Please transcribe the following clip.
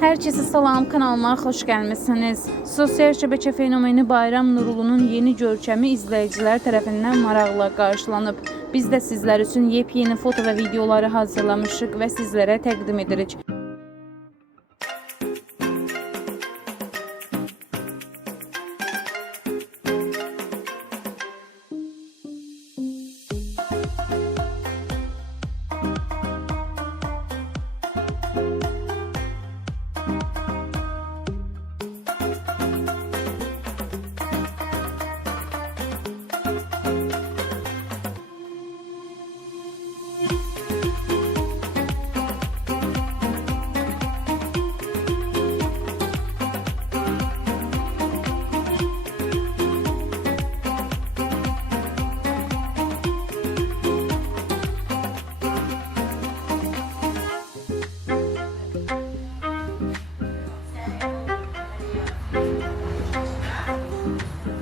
Herkese salam kanalıma hoş gelmişsiniz. Sosyal şebeke fenomeni Bayram Nurulu'nun yeni görkəmi izleyiciler tarafından maraqla karşılanıb. Biz de sizler için yepyeni foto ve videoları hazırlamışık ve sizlere təqdim edirik. Bye. Mm-hmm.